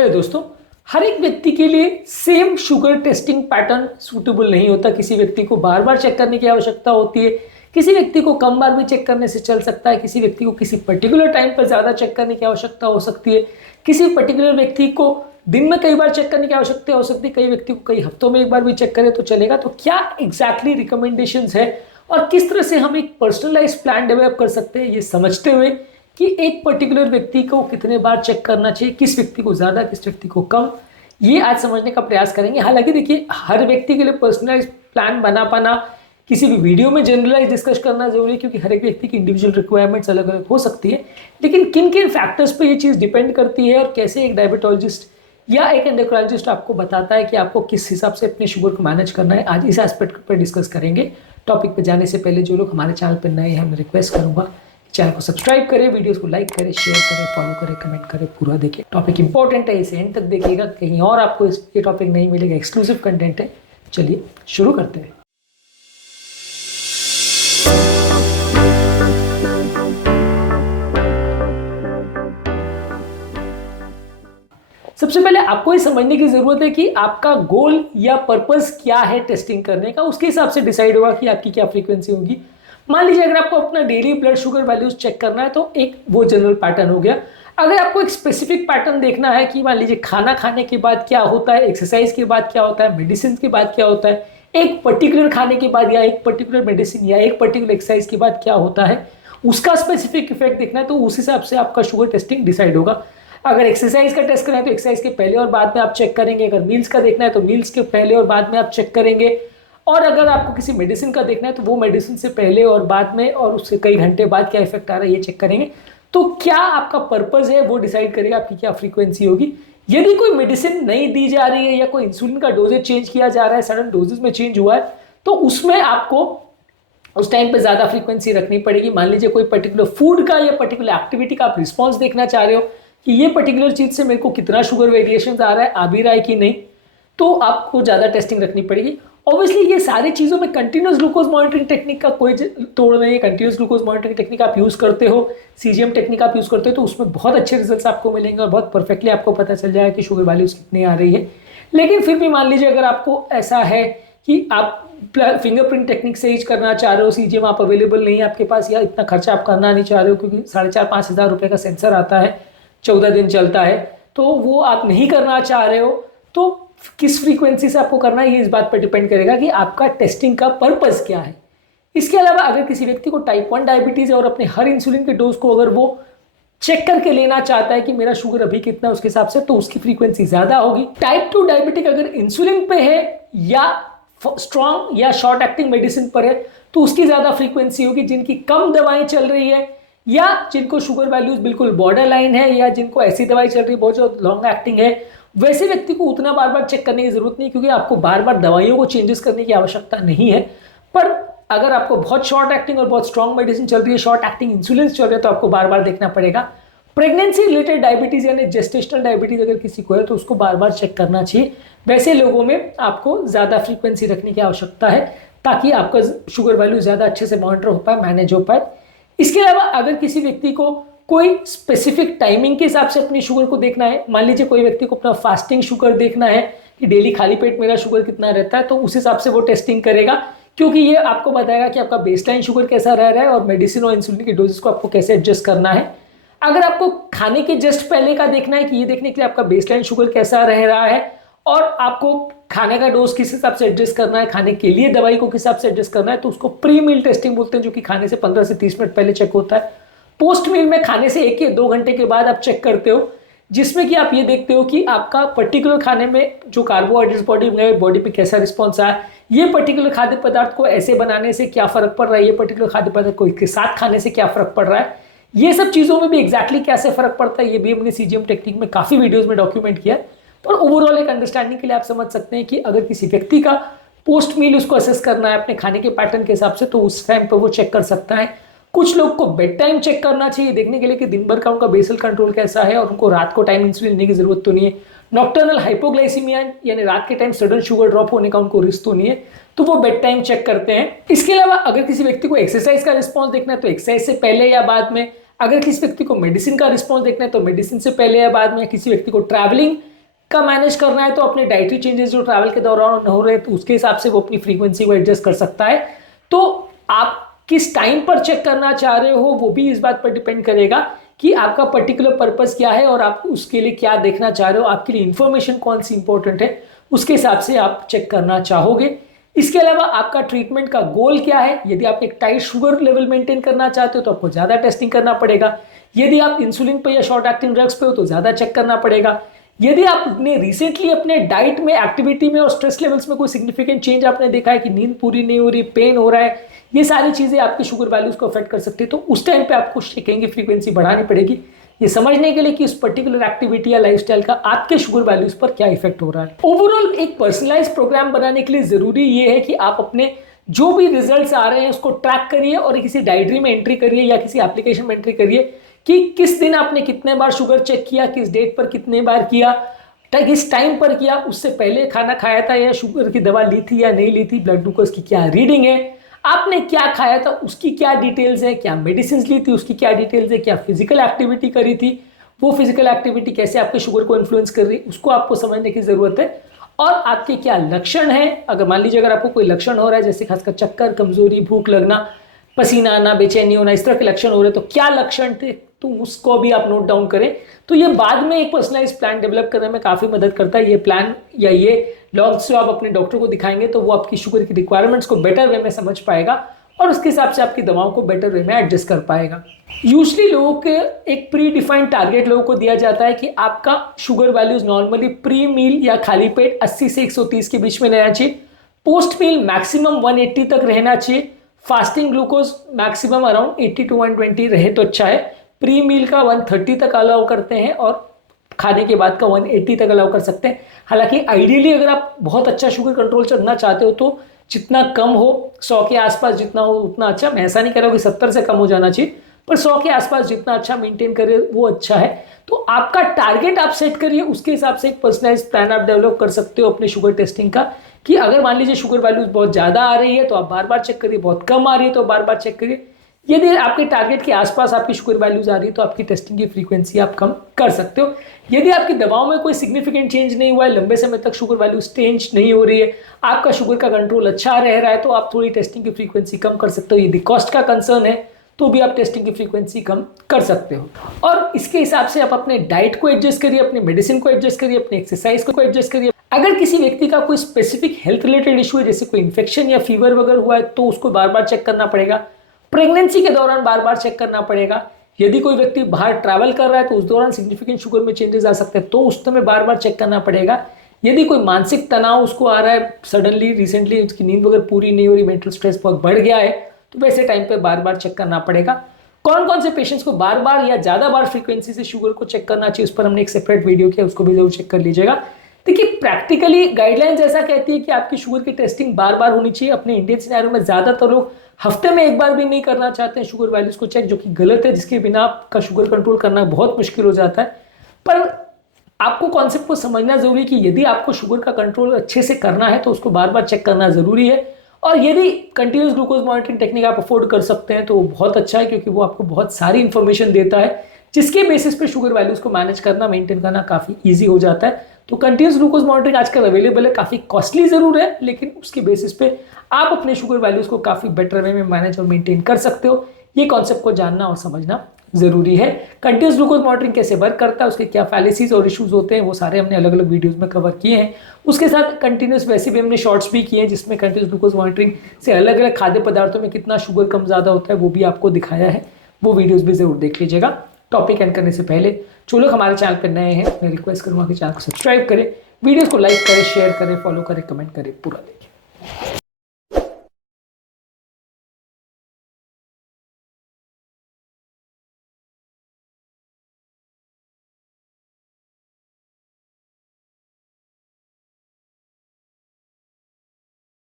Hello दोस्तों, हर एक व्यक्ति के लिए same sugar testing pattern suitable नहीं होता। किसी व्यक्ति को बार बार चेक करने की आवश्यकता होती है, किसी व्यक्ति को कम बार भी चेक करने से चल सकता है, किसी व्यक्ति को किसी पर्टिकुलर टाइम पर ज़्यादा चेक करने की आवश्यकता हो सकती है, किसी पर्टिकुलर व्यक्ति को दिन में कई बार चेक करने की आवश्यकता हो सकती है, कई व्यक्ति को कई हफ्तों में एक बार भी चेक करे तो चलेगा। तो क्या एग्जैक्टली रिकमेंडेशंस है और किस तरह से हम एक पर्सनलाइज्ड प्लान डेवलप कर सकते हैं, ये समझते हुए कि एक पर्टिकुलर व्यक्ति को कितने बार चेक करना चाहिए, किस व्यक्ति को ज़्यादा किस व्यक्ति को कम, ये आज समझने का प्रयास करेंगे। हालांकि देखिए, हर व्यक्ति के लिए पर्सनलाइज प्लान बना पाना किसी भी वीडियो में जनरलाइज डिस्कस करना जरूरी है, क्योंकि हर एक व्यक्ति की इंडिविजुअल रिक्वायरमेंट्स अलग अलग हो सकती है। लेकिन किन किन फैक्टर्स पे ये चीज़ डिपेंड करती है और कैसे एक डायबिटोलॉजिस्ट या एक एंडोक्राइनोलॉजिस्ट आपको बताता है कि आपको किस हिसाब से अपने शुगर को मैनेज करना है, आज इस एस्पेक्ट पर डिस्कस करेंगे। टॉपिक पे जाने से पहले जो लोग हमारे चैनल पर नए हैं, मैं रिक्वेस्ट करूंगा चैनल को सब्सक्राइब करें, वीडियोस को लाइक करें, शेयर करें, फॉलो करें, कमेंट करें, पूरा देखें। टॉपिक इंपॉर्टेंट है, इसे एंड तक देखिएगा, कहीं और आपको ये टॉपिक नहीं मिलेगा, एक्सक्लूसिव कंटेंट है। चलिए शुरू करते हैं। सबसे पहले आपको ये समझने की जरूरत है कि आपका गोल या पर्पस क्या है टेस्टिंग करने का, उसके हिसाब से डिसाइड होगा कि आपकी क्या फ्रीक्वेंसी होगी। मान लीजिए अगर आपको अपना daily blood sugar values check करना है तो एक वो जनरल पैटर्न हो गया। अगर आपको एक स्पेसिफिक पैटर्न देखना है कि मान लीजिए खाना खाने के बाद क्या होता है, एक्सरसाइज के बाद क्या होता है, मेडिसिन के बाद क्या होता है, एक पर्टिकुलर खाने के बाद या एक पर्टिकुलर मेडिसिन या एक पर्टिकुलर एक्सरसाइज के बाद क्या होता है, उसका स्पेसिफिक इफेक्ट देखना है, तो उस हिसाब से आपका शुगर टेस्टिंग डिसाइड होगा। अगर एक्सरसाइज का टेस्ट करना है तो एक्सरसाइज के पहले और बाद में आप चेक करेंगे, अगर मील्स का देखना है तो मील्स के पहले और बाद में आप चेक करेंगे, और अगर आपको किसी मेडिसिन का देखना है तो वो मेडिसिन से पहले और बाद में और उससे कई घंटे बाद क्या इफेक्ट आ रहा है ये चेक करेंगे। तो क्या आपका पर्पस है वो डिसाइड करेगा आपकी क्या फ्रीक्वेंसी होगी। यदि कोई मेडिसिन नहीं दी जा रही है या कोई इंसुलिन का डोजेज चेंज किया जा रहा है, सडन डोजेज में चेंज हुआ है, तो उसमें आपको उस टाइम पे ज़्यादा फ्रीक्वेंसी रखनी पड़ेगी। मान लीजिए कोई पर्टिकुलर फूड का या पर्टिकुलर एक्टिविटी का आप रिस्पॉन्स देखना चाह रहे हो कि ये पर्टिकुलर चीज़ से मेरे को कितना शुगर वेरिएशन आ रहा है, आ भी रहा है कि नहीं, तो आपको ज़्यादा टेस्टिंग रखनी पड़ेगी। ऑब्वियसली ये सारी चीज़ों में कंटिन्यूस ग्लूकोज मॉनिटरिंग टेक्निक का कोई तोड़ नहीं है। कंटिन्यूस ग्लूकोज मॉनिटरिंग टेक्निक आप यूज़ करते हो, सीजीएम टेक्निक आप यूज़ करते हो, तो उसमें बहुत अच्छे रिजल्ट्स आपको मिलेंगे और बहुत परफेक्टली आपको पता चल जाएगा कि शुगर वैल्यूज कितनी आ रही है। लेकिन फिर भी मान लीजिए अगर आपको ऐसा है कि आप फिंगरप्रिंट टेक्निक से यूज करना चाह रहे हो, सीजीएम आप अवेलेबल नहीं है आपके पास, या इतना खर्चा आप करना नहीं चाह रहे हो क्योंकि 4,500-5 हज़ार रुपये का सेंसर आता है, 14 दिन चलता है, तो वो आप नहीं करना चाह रहे हो, तो किस फ्रीक्वेंसी से आपको करना है ये इस बात पर डिपेंड करेगा कि आपका टेस्टिंग का पर्पस क्या है। इसके अलावा अगर किसी व्यक्ति को टाइप 1 डायबिटीज है और अपने हर इंसुलिन के डोज को अगर वो चेक करके लेना चाहता है कि मेरा शुगर अभी कितना है उसके हिसाब से, तो उसकी फ्रीक्वेंसी ज्यादा होगी। टाइप 2 डायबिटिक अगर इंसुलिन पे है या स्ट्रॉन्ग या शॉर्ट एक्टिंग मेडिसिन पर है तो उसकी ज्यादा फ्रीक्वेंसी होगी। जिनकी कम दवाएं चल रही है या जिनको शुगर वैल्यूज बिल्कुल बॉर्डर लाइन है या जिनको ऐसी दवाई चल रही है बहुत जो लॉन्ग एक्टिंग है, वैसे व्यक्ति को उतना बार बार चेक करने की जरूरत नहीं, क्योंकि आपको बार बार दवाइयों को चेंजेस करने की आवश्यकता नहीं है। पर अगर आपको बहुत शॉर्ट एक्टिंग और बहुत स्ट्रॉन्ग मेडिसिन चल रही है, शॉर्ट एक्टिंग इंसुलिन चल रही है, तो आपको बार बार देखना पड़ेगा। प्रेगनेंसी रिलेटेड डायबिटीज यानी जेस्टेशनल डायबिटीज अगर किसी को है तो उसको बार बार चेक करना चाहिए। वैसे लोगों में आपको ज़्यादा फ्रीक्वेंसी रखने की आवश्यकता है ताकि आपका शुगर वैल्यू ज़्यादा अच्छे से मॉनिटर हो पाए, मैनेज हो पाए। इसके अलावा अगर किसी व्यक्ति को कोई स्पेसिफिक टाइमिंग के हिसाब से अपनी शुगर को देखना है, मान लीजिए कोई व्यक्ति को अपना फास्टिंग शुगर देखना है कि डेली खाली पेट मेरा शुगर कितना रहता है, तो उस हिसाब से वो टेस्टिंग करेगा, क्योंकि ये आपको बताएगा कि आपका बेसलाइन शुगर कैसा रह रहा है और मेडिसिन और इंसुलिन की डोजेस को आपको कैसे एडजस्ट करना है। अगर आपको खाने के जस्ट पहले का देखना है कि ये देखने के लिए आपका बेसलाइन शुगर कैसा रह रहा है और आपको खाने का डोज किस हिसाब से एडजस्ट करना है, खाने के लिए दवाई को किस हिसाब से एडजस्ट करना है, तो उसको प्री मील टेस्टिंग बोलते हैं, जो कि खाने से 15 से 30 मिनट पहले चेक होता है। पोस्ट मील में खाने से 1 या 2 घंटे के बाद आप चेक करते हो, जिसमें कि आप ये देखते हो कि आपका पर्टिकुलर खाने में जो कार्बोहाइड्रेट्स बॉडी पे कैसा रिस्पॉन्स आया, ये पर्टिकुलर खाद्य पदार्थ को ऐसे बनाने से क्या फर्क पड़ रहा है, ये पर्टिकुलर खाद्य पदार्थ को इसके साथ खाने से क्या फर्क पड़ रहा है, ये सब चीज़ों में भी एग्जैक्टली कैसे फर्क पड़ता है, ये भी हमने सीजीएम टेक्निक में काफ़ी वीडियोज़ में डॉक्यूमेंट किया है। पर ओवरऑल एक अंडरस्टैंडिंग के लिए आप समझ सकते हैं कि अगर किसी व्यक्ति का पोस्ट मील उसको असेस करना है अपने खाने के पैटर्न के हिसाब से, तो उस टाइम पर वो चेक कर सकता है। कुछ लोग को बेड टाइम चेक करना चाहिए देखने के लिए कि दिन भर का उनका बेसल कंट्रोल कैसा है और उनको रात को टाइम इंसुलिन लेने की जरूरत तो नहीं है। नॉक्टर्नल हाइपोग्लाइसीमिया यानी रात के टाइम सडन शुगर ड्रॉप होने का उनको रिस्क तो नहीं है, तो वो बेड टाइम चेक करते हैं। इसके अलावा अगर किसी व्यक्ति को एक्सरसाइज का रिस्पॉन्स देखना है तो एक्सरसाइज से पहले या बाद में, अगर किसी व्यक्ति को मेडिसिन का रिस्पॉन्स देखना है तो मेडिसिन से पहले या बाद में, किसी व्यक्ति को ट्रैवलिंग का मैनेज करना है तो अपने डाइटरी चेंजेस जो ट्रैवल के दौरान हो रहे हैं तो उसके हिसाब से वो अपनी फ्रीक्वेंसी को एडजस्ट कर सकता है। तो आप किस टाइम पर चेक करना चाह रहे हो वो भी इस बात पर डिपेंड करेगा कि आपका पर्टिकुलर पर्पस क्या है और आप उसके लिए क्या देखना चाह रहे हो, आपके लिए इंफॉर्मेशन कौन सी इंपॉर्टेंट है, उसके हिसाब से आप चेक करना चाहोगे। इसके अलावा आपका ट्रीटमेंट का गोल क्या है। यदि आप एक टाइट शुगर लेवल मेंटेन करना चाहते हो तो आपको ज़्यादा टेस्टिंग करना पड़ेगा। यदि आप इंसुलिन पे या शॉर्ट एक्टिंग ड्रग्स पे हो तो ज़्यादा चेक करना पड़ेगा। यदि आपने रिसेंटली अपने डाइट में, एक्टिविटी में और स्ट्रेस लेवल्स में कोई सिग्निफिकेंट चेंज आपने देखा है कि नींद पूरी नहीं हो रही, पेन हो रहा है, ये सारी चीज़ें आपकी शुगर वैल्यूज को अफेक्ट कर सकती है, तो उस टाइम पे आपको चेकिंग की फ्रीक्वेंसी बढ़ानी पड़ेगी ये समझने के लिए कि उस पर्टिकुलर एक्टिविटी या लाइफस्टाइल का आपके शुगर वैल्यूज पर क्या इफेक्ट हो रहा है। ओवरऑल एक पर्सनलाइज प्रोग्राम बनाने के लिए जरूरी ये है कि आप अपने जो भी रिजल्ट्स आ रहे हैं उसको ट्रैक करिए और किसी डायरी में एंट्री करिए या किसी एप्लीकेशन में एंट्री करिए कि किस दिन आपने कितने बार शुगर चेक किया, किस डेट पर कितने बार किया, किस टाइम पर किया, उससे पहले खाना खाया था या शुगर की दवा ली थी या नहीं ली थी, ब्लड ग्लूकोज की क्या रीडिंग है, आपने क्या खाया था उसकी क्या डिटेल्स है, क्या मेडिसिन ली थी उसकी क्या डिटेल्स है, क्या फिजिकल एक्टिविटी करी थी, वो फिजिकल एक्टिविटी कैसे आपके शुगर को इन्फ्लुएंस कर रही है उसको आपको समझने की जरूरत है। और आपके क्या लक्षण है, अगर मान लीजिए अगर आपको कोई लक्षण हो रहा है जैसे खासकर चक्कर, कमजोरी, भूख लगना, पसीना आना, बेचैनी होना, इस तरह के लक्षण हो रहे हैं तो क्या लक्षण थे तो उसको भी आप नोट डाउन करें। तो ये बाद में एक पर्सनलाइज प्लान डेवलप करने में काफ़ी मदद करता है। ये प्लान या ये लॉग्स जो आप अपने डॉक्टर को दिखाएंगे तो वो आपकी शुगर की रिक्वायरमेंट्स को बेटर वे में समझ पाएगा और उसके हिसाब से आपकी दवाओं को बेटर वे में एडजस्ट कर पाएगा। यूजली लोगों के एक प्री डिफाइंड टारगेट लोगों को दिया जाता है कि आपका शुगर वैल्यूज नॉर्मली प्री मील या खाली पेट 80 से 130 के बीच में रहना चाहिए, पोस्ट मील मैक्सिमम 180 तक रहना चाहिए, fasting glucose maximum around 80 to 120 रहे तो अच्छा है, प्री मील का 130 तक अलाउ करते हैं और खाने के बाद का 180 तक अलाउ कर सकते हैं। हालांकि आइडियली अगर आप बहुत अच्छा शुगर कंट्रोल करना चाहते हो तो जितना कम हो 100 के आसपास जितना हो उतना अच्छा। मैं ऐसा नहीं कह रहा हूँ कि 70 से कम हो जाना चाहिए, पर 100 के आसपास जितना अच्छा मेंटेन करे वो अच्छा है। तो आपका टारगेट आप सेट करिए, उसके हिसाब से एक पर्सनलाइज प्लान आप डेवलप कर सकते हो अपने शुगर टेस्टिंग का कि अगर मान लीजिए शुगर वैल्यूज बहुत ज़्यादा आ रही है तो आप बार बार चेक करिए, बहुत कम आ रही है तो बार बार चेक करिए। यदि आपके टारगेट के आसपास आपकी शुगर वैल्यूज आ रही है तो आपकी टेस्टिंग की फ्रीक्वेंसी आप कम कर सकते हो। यदि आपकी दवाओं में कोई सिग्निफिकेंट चेंज नहीं हुआ है, लंबे समय तक शुगर वैल्यूज चेंज नहीं हो रही है, आपका शुगर का कंट्रोल अच्छा रह रहा है तो आप थोड़ी टेस्टिंग की फ्रीक्वेंसी कम कर सकते हो। यदि कॉस्ट का कंसर्न है तो भी आप टेस्टिंग की फ्रीक्वेंसी कम कर सकते हो और इसके हिसाब से आप अपने डाइट को एडजस्ट करिए, अपने मेडिसिन को एडजस्ट करिए, अपने एक्सरसाइज को एडजस्ट करिए। अगर किसी व्यक्ति का कोई स्पेसिफिक हेल्थ रिलेटेड इशू है जैसे कोई इन्फेक्शन या फीवर वगैरह हुआ है तो उसको बार बार चेक करना पड़ेगा। प्रेगनेंसी के दौरान बार बार चेक करना पड़ेगा। यदि कोई व्यक्ति बाहर ट्रैवल कर रहा है तो उस दौरान सिग्निफिकेंट शुगर में चेंजेस आ सकते हैं तो उस समय बार बार चेक करना पड़ेगा। यदि कोई मानसिक तनाव उसको आ रहा है, सडनली रिसेंटली उसकी नींद वगैरह पूरी नहीं हो रही, मेंटल स्ट्रेस बहुत बढ़ गया है तो वैसे टाइम पे बार बार चेक करना पड़ेगा। कौन कौन से पेशेंट्स को बार बार या ज़्यादा बार फ्रीक्वेंसी से शुगर को चेक करना चाहिए उस पर हमने एक सेपरेट वीडियो किया, उसको भी जरूर चेक कर लीजिएगा। देखिए प्रैक्टिकली गाइडलाइंस ऐसा कहती है कि आपकी शुगर की टेस्टिंग बार बार होनी चाहिए। अपने इंडियन सिनेरियो में ज़्यादातर लोग हफ्ते में एक बार भी नहीं करना चाहते हैं शुगर वैल्यूज को चेक, जो कि गलत है, जिसके बिना आपका शुगर कंट्रोल करना बहुत मुश्किल हो जाता है। पर आपको कॉन्सेप्ट को समझना जरूरी है कि यदि आपको शुगर का कंट्रोल अच्छे से करना है तो उसको बार बार चेक करना जरूरी है। और यदि कंटिन्यूस ग्लूकोज मॉनिटरिंग टेक्निक आप अफोर्ड कर सकते हैं तो वो बहुत अच्छा है क्योंकि वो आपको बहुत सारी इंफॉर्मेशन देता है जिसके बेसिस पे शुगर वैल्यूज को मैनेज करना, मेंटेन करना काफ़ी ईजी हो जाता है। तो कंटिन्यूस ग्लूकोज मॉनिटरिंग आजकल अवेलेबल है, काफ़ी कॉस्टली ज़रूर है लेकिन उसके बेसिस पे आप अपने शुगर वैल्यूज को काफ़ी बेटर वे में मैनेज और मेंटेन कर सकते हो। ये कॉन्सेप्ट को जानना और समझना जरूरी है। कंटिन्यूस ग्लूकोज मॉनिटरिंग कैसे वर्क करता है, उसके क्या फैलेसीज और इश्यूज होते हैं, वो सारे हमने अलग अलग वीडियोस में कवर किए हैं। उसके साथ कंटिन्यूस वैसे भी हमने शॉर्ट्स भी किए हैं जिसमें कंटिन्यूस ग्लूकोज मॉनिटरिंग से अलग अलग खाद्य पदार्थों में कितना शुगर कम ज़्यादा होता है वो भी आपको दिखाया है। वो वीडियोज़ भी जरूर देख लीजिएगा। टॉपिक एंड करने से पहले जो लोग हमारे चैनल पर नए हैं मैं रिक्वेस्ट करूँगा कि चैनल को सब्सक्राइब करें, वीडियोज़ को लाइक करें, शेयर करें, फॉलो करें, कमेंट करें, पूरा दें।